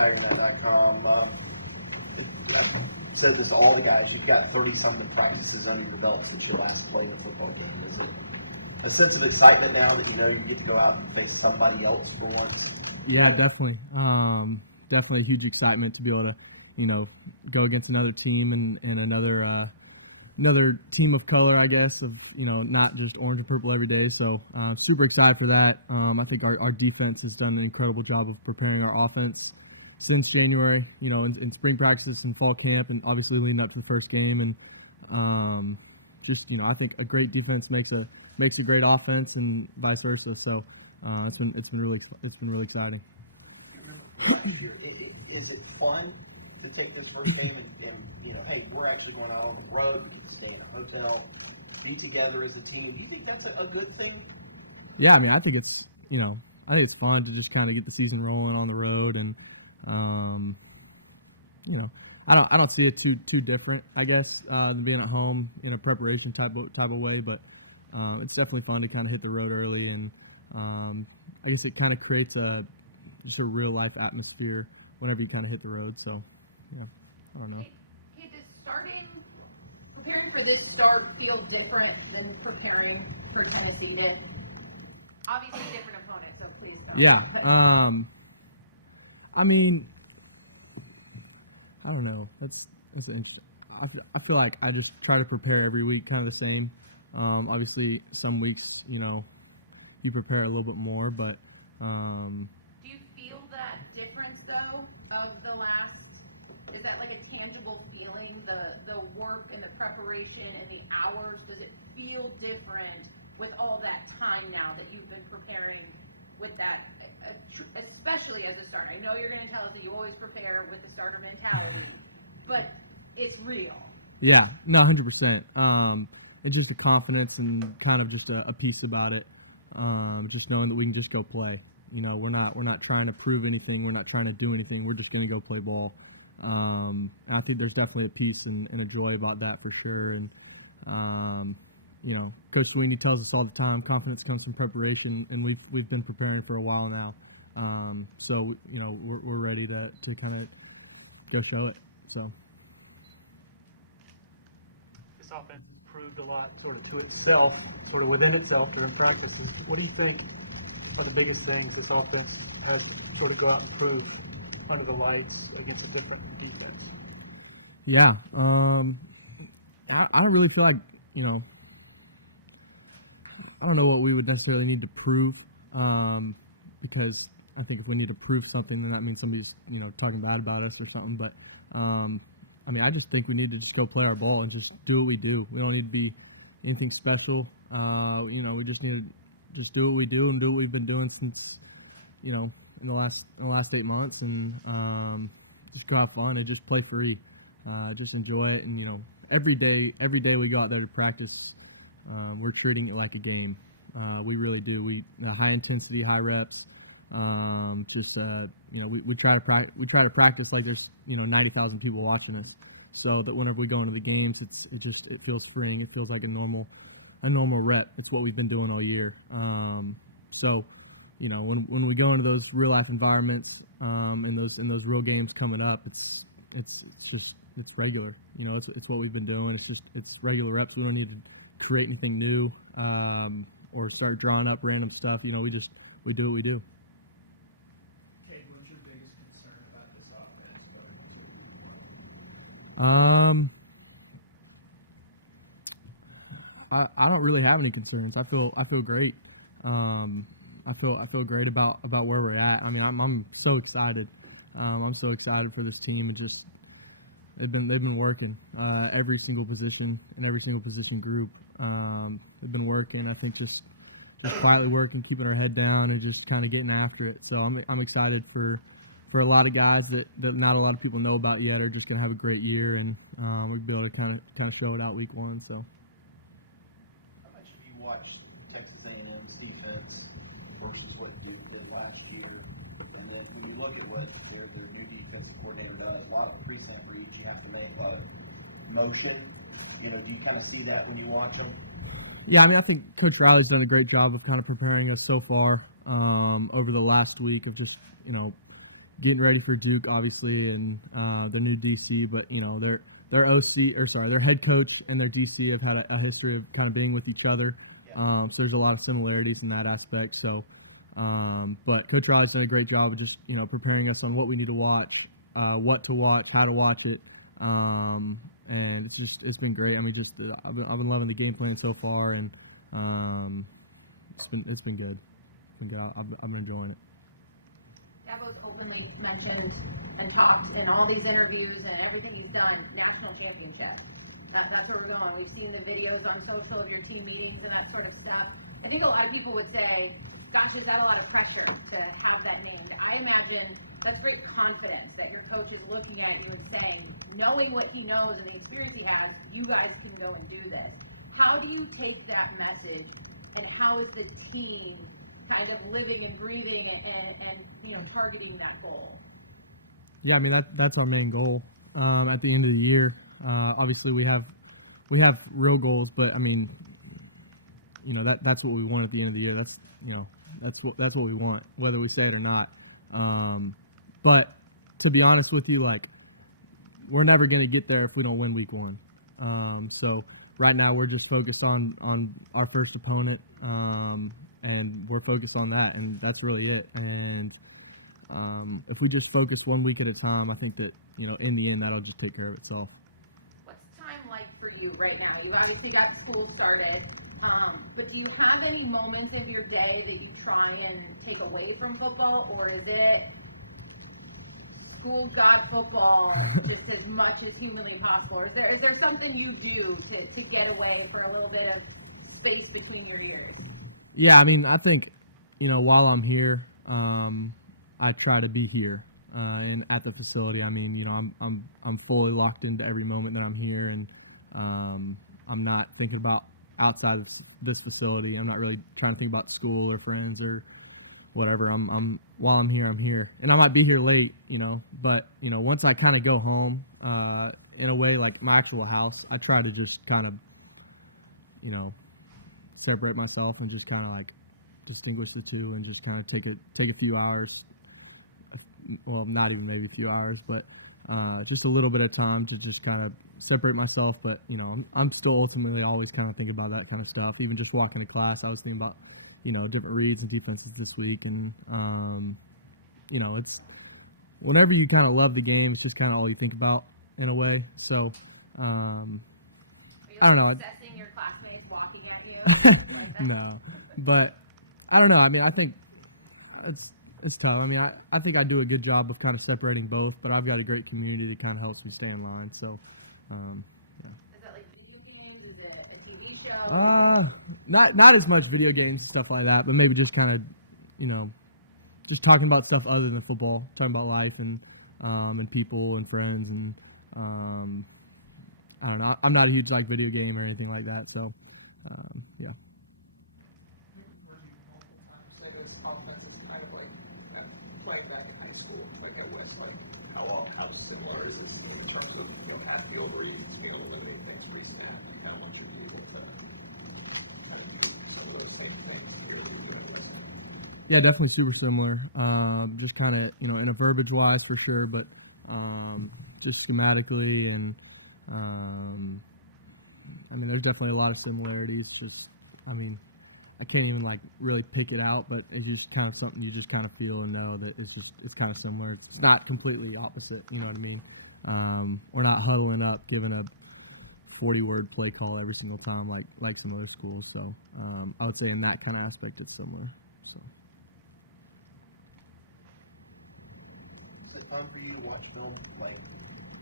tagging that back. I said this to all the guys. You've got 30-something practices under your belt since your last play in a football game. Is it a sense of excitement now that you know you get to go out and face somebody else for once? Yeah, definitely. Definitely a huge excitement to be able to, go against another team and another team of color, I guess, of, not just orange and purple every day. So super excited for that. I think our defense has done an incredible job of preparing our offense since January, in spring practice and fall camp, and obviously leading up to the first game. And I think a great defense makes a great offense, and vice versa. So it's been really exciting. Last year, is it fun to take this first game and hey, we're actually going out on the road, we can stay in a hotel, be together as a team? Do you think that's a good thing? Yeah, I think it's fun to just kind of get the season rolling on the road, and I don't see it too different, I guess, than being at home in a preparation type of way, but it's definitely fun to kind of hit the road early, and I guess it kind of creates just a real life atmosphere whenever you kind of hit the road. So, yeah, I don't know. Hey, does preparing for this start feel different than preparing for Tennessee? Obviously, a different opponent, so please. Yeah. I don't know. That's interesting. I feel like I just try to prepare every week kind of the same. Obviously, some weeks, you prepare a little bit more, but. Do you feel that difference, though, of the last? Is that like a tangible feeling, the work and the preparation and the hours? Does it feel different with all that time now that you've been preparing with that, especially as a starter? I know you're going to tell us that you always prepare with the starter mentality, but it's real. Yeah, no, 100%. It's just a confidence and kind of just a piece about it. Just knowing that we can just go play. We're not trying to prove anything. We're not trying to do anything. We're just going to go play ball. I think there's definitely a peace and a joy about that for sure. And Coach Swinney tells us all the time, confidence comes from preparation, and we've been preparing for a while now. So we're ready to kind of go show it. So this offense proved a lot sort of to itself, sort of within itself during practices. What do you think are the biggest things this offense has sort of go out and prove under the lights against a different defense? Yeah, I don't really feel like, I don't know what we would necessarily need to prove, because I think if we need to prove something, then that means somebody's, talking bad about us or something. But, I just think we need to just go play our ball and just do what we do. We don't need to be anything special. We just need to just do what we do and do what we've been doing since, in the last 8 months, and just go have fun and just play free, just enjoy it. And every day we go out there to practice, we're treating it like a game. We really do. We high intensity, high reps. We try to practice like there's 90,000 people watching us, so that whenever we go into the games, it feels freeing. It feels like a normal rep. It's what we've been doing all year. When we go into those real life environments, and those real games coming up, it's regular. It's what we've been doing. It's regular reps. We don't need to create anything new, or start drawing up random stuff. We do what we do. Cade, what's your biggest concern about this offense? I don't really have any concerns. I feel great. I feel great about where we're at. I'm so excited. I'm so excited for this team, and just they've been working every single position and every single position group. They've been working. I think just quietly working, keeping our head down, and just kind of getting after it. So I'm excited for a lot of guys that not a lot of people know about yet are just gonna have a great year, and we'll be able to kind of show it out week one. So. How much have you watched Texas A&M's defense versus what Duke did last year? And when you look at what the new defensive coordinator does, a lot of pre-snap reads you have to make, a lot of motion. Do you kind of see that when you watch them? Yeah, I think Coach Riley's done a great job of kind of preparing us so far over the last week of just, getting ready for Duke, obviously, and the new DC. But their their head coach and their DC have had a history of kind of being with each other. Yeah. So there's a lot of similarities in that aspect. So, but Coach Riley's done a great job of just preparing us on what we need to watch, what to watch, how to watch it, and it's been great. I mean, I've been loving the game plan so far, and it's been good. I've been enjoying it. Dabo's openly mentioned and talked in all these interviews and everything he's done, national championship. That's where we're going. We've seen the videos on social, your team meetings and that sort of stuff. I think a lot of people would say, gosh, there's not a lot of pressure to have that named. I imagine that's great confidence that your coach is looking at you and saying, knowing what he knows and the experience he has, you guys can go and do this. How do you take that message, and how is the team kind of living and breathing and targeting that goal? Yeah, I mean that's our main goal. At the end of the year, obviously we have real goals, but I mean, that's what we want at the end of the year. That's what we want, whether we say it or not. But to be honest with you, like, we're never going to get there if we don't win week 1. So right now we're just focused on our first opponent, and we're focused on that, and that's really it. And if we just focus 1 week at a time, I think that in the end that'll just take care of itself. What's time like for you right now? You obviously got school started, but do you have any moments of your day that you try and take away from football, or is it school, job, football, just as much as humanly possible? Is there something you do to get away for a little bit of space between your years? Yeah, I mean, I think while I'm here, I try to be here and at the facility. I mean, I'm fully locked into every moment that I'm here, and I'm not thinking about outside of this facility. I'm not really trying to think about school or friends or whatever. While I'm here, and I might be here late, but once I kind of go home, in a way, like my actual house, I try to just kind of, separate myself and just kind of like distinguish the two, and just kind of take a few hours. Well, not even maybe a few hours, but just a little bit of time to just kind of separate myself. But I'm still ultimately always kind of thinking about that kind of stuff. Even just walking to class, I was thinking about different reads and defenses this week, and it's whenever you kind of love the game, it's just kind of all you think about in a way. So Are you I don't know. assessing your classmates walking at you like that? No, but I don't know. I mean, I think it's tough. I mean, I think I do a good job of kind of separating both, but I've got a great community that kind of helps me stay in line. So, Is that like video games? Is it a TV show? not as much video games and stuff like that, but maybe just kind of, just talking about stuff other than football, talking about life and people and friends, and I don't know. I'm not a huge video game or anything like that, so yeah. Say this offense is kind of playing that in high school, like West. How similar is this in terms of half-field reads, when they're defenses, and kind of what you do with some of those same things? Yeah, definitely super similar. Just kind of, in a verbiage-wise for sure, but just schematically, and I mean, there's definitely a lot of similarities. Just, I mean, I can't even really pick it out, but it's just kind of something you just kind of feel and know that it's kind of similar. It's not completely opposite, you know what I mean? We're not huddling up, giving a 40-word play call every single time like some other schools. So I would say in that kind of aspect, it's similar. So. Is it fun for you to watch film? Like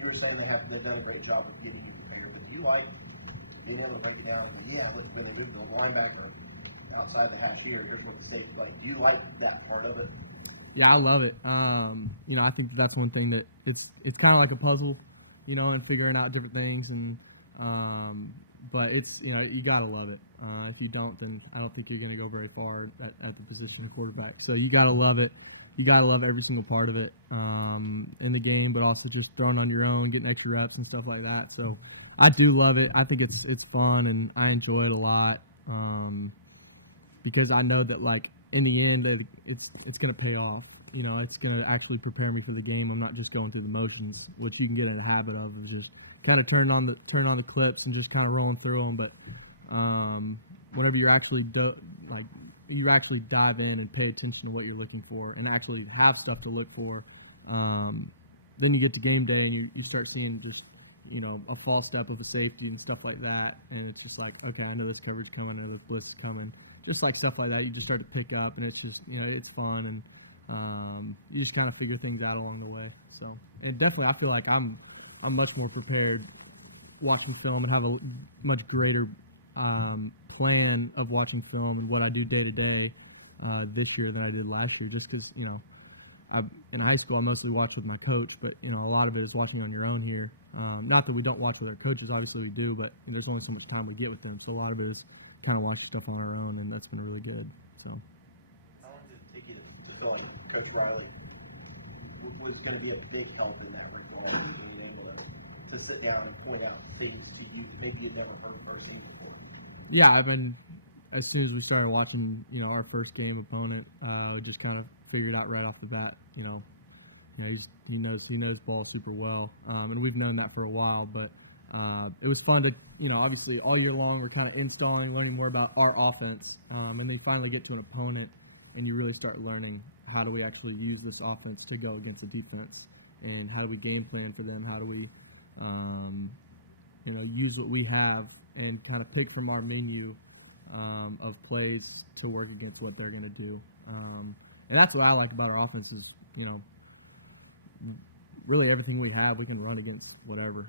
you were saying, they've done a great job of getting you to come in. Do you like being able to break it down? And yeah, what you're going to do to a linebacker outside the half here? Here's what the safety like. Do you like that part of it? Yeah, I love it. I think that's one thing that it's kind of like a puzzle, and figuring out different things, and but it's you gotta love it. If you don't, then I don't think you're gonna go very far at the position of quarterback. So you gotta love it. You gotta love every single part of it in the game, but also just throwing on your own, getting extra reps and stuff like that. So I do love it. I think it's fun, and I enjoy it a lot because I know that in the end it's gonna pay off. it's going to actually prepare me for the game. I'm not just going through the motions, which you can get in a habit of, is just kind of turn on the clips and just kind of rolling through them. But whenever you actually you actually dive in and pay attention to what you're looking for and actually have stuff to look for, then you get to game day and you start seeing just, a false step of a safety and stuff like that. And it's just like, okay, I know this coverage coming, I know this blitz is coming. Just like stuff like that, you just start to pick up, and it's just, it's fun, and you just kind of figure things out along the way. So, and definitely, I feel like I'm much more prepared watching film and have a much greater plan of watching film and what I do day to day this year than I did last year. Just because, in high school I mostly watched with my coach, but a lot of it is watching on your own here. Not that we don't watch with our coaches, obviously we do, but there's only so much time we get with them. So a lot of it is kind of watching stuff on our own, and that's been really good. So. How long did it take you to feel like Coach Riley was going to be a big help in that regard, being able to sit down and point out things to you maybe you'd never heard personally before? Yeah, I mean, as soon as we started watching, our first game opponent, we just kind of figured out right off the bat, he knows ball super well, and we've known that for a while, but. It was fun to, obviously all year long we're kind of installing, learning more about our offense, and then you finally get to an opponent and you really start learning how do we actually use this offense to go against a defense, and how do we game plan for them, how do we, use what we have and kind of pick from our menu of plays to work against what they're going to do. And that's what I like about our offense is, really everything we have, we can run against whatever.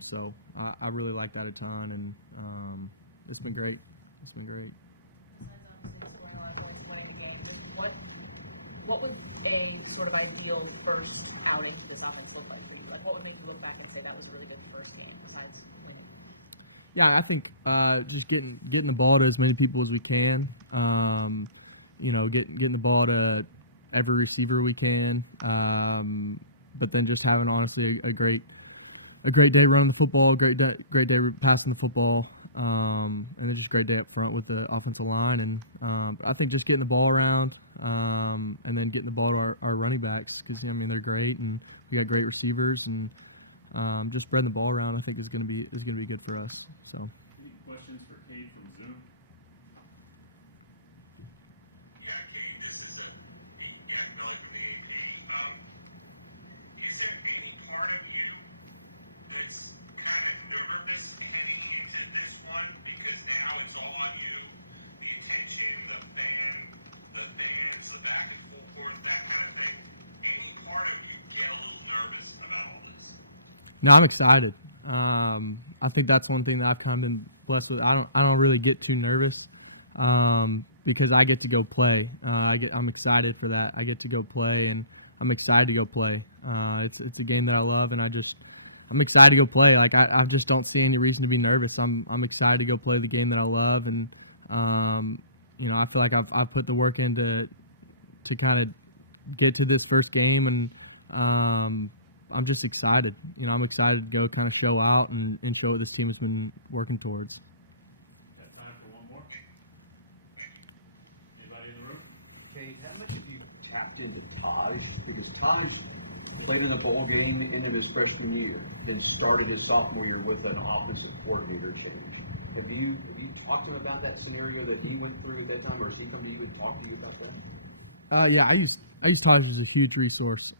So I really like that a ton, and it's been great. It's been great. What would a sort of ideal first outing to this offense look like for you? Like, what would make you look back and say that was a really good first game besides? Yeah, I think just getting the ball to as many people as we can. Getting the ball to every receiver we can. But then just having honestly a great day running the football, great day passing the football, and then just a great day up front with the offensive line. And I think just getting the ball around, and then getting the ball to our running backs, because they're great, and we got great receivers, and just spreading the ball around I think is going to be good for us. So. Any questions for Cade from Zoom? Yeah, Cade, this is Kelly from the AP. Is there any part of you that's kind of nervous heading into this one, because now it's all on you, the attention, the fans, the back and forth, that kind of thing? Any part of you get a little nervous about all this? No, I'm excited. I think that's one thing that I've kind of been blessed with. I don't really get too nervous because I get to go play. I'm excited for that. I get to go play, and I'm excited to go play. It's a game that I love, and I'm excited to go play. Like I just don't see any reason to be nervous. I'm excited to go play the game that I love, and I feel like I've put the work in to kind of get to this first game, and I'm just excited. I'm excited to go kind of show out and show what this team has been working towards. Got time for one more? Anybody in the room? Cade, how much have you tapped into Tajh? Because Tajh played in a bowl game in his freshman year and started his sophomore year with an offensive coordinator. So have you talked to him about that scenario that he went through at that time, or has he come to you and talked to you about that? Yeah, I use Tajh as a huge resource.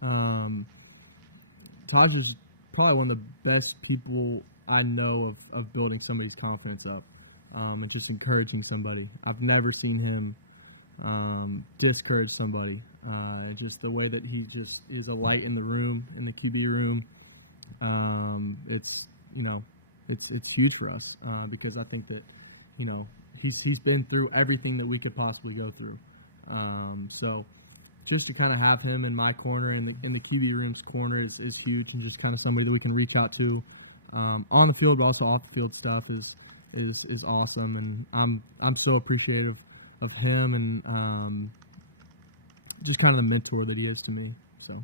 Tajh is probably one of the best people I know of building somebody's confidence up, and just encouraging somebody. I've never seen him discourage somebody. Just the way that he just is a light in the room, in the QB room. It's huge for us because I think that he's been through everything that we could possibly go through. So just to kind of have him in my corner and in the QB room's corner is huge, and just kind of somebody that we can reach out to on the field, but also off the field stuff is awesome, and I'm so appreciative of him and just kind of the mentor that he is to me. So. All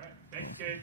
right. Thank you, Cade.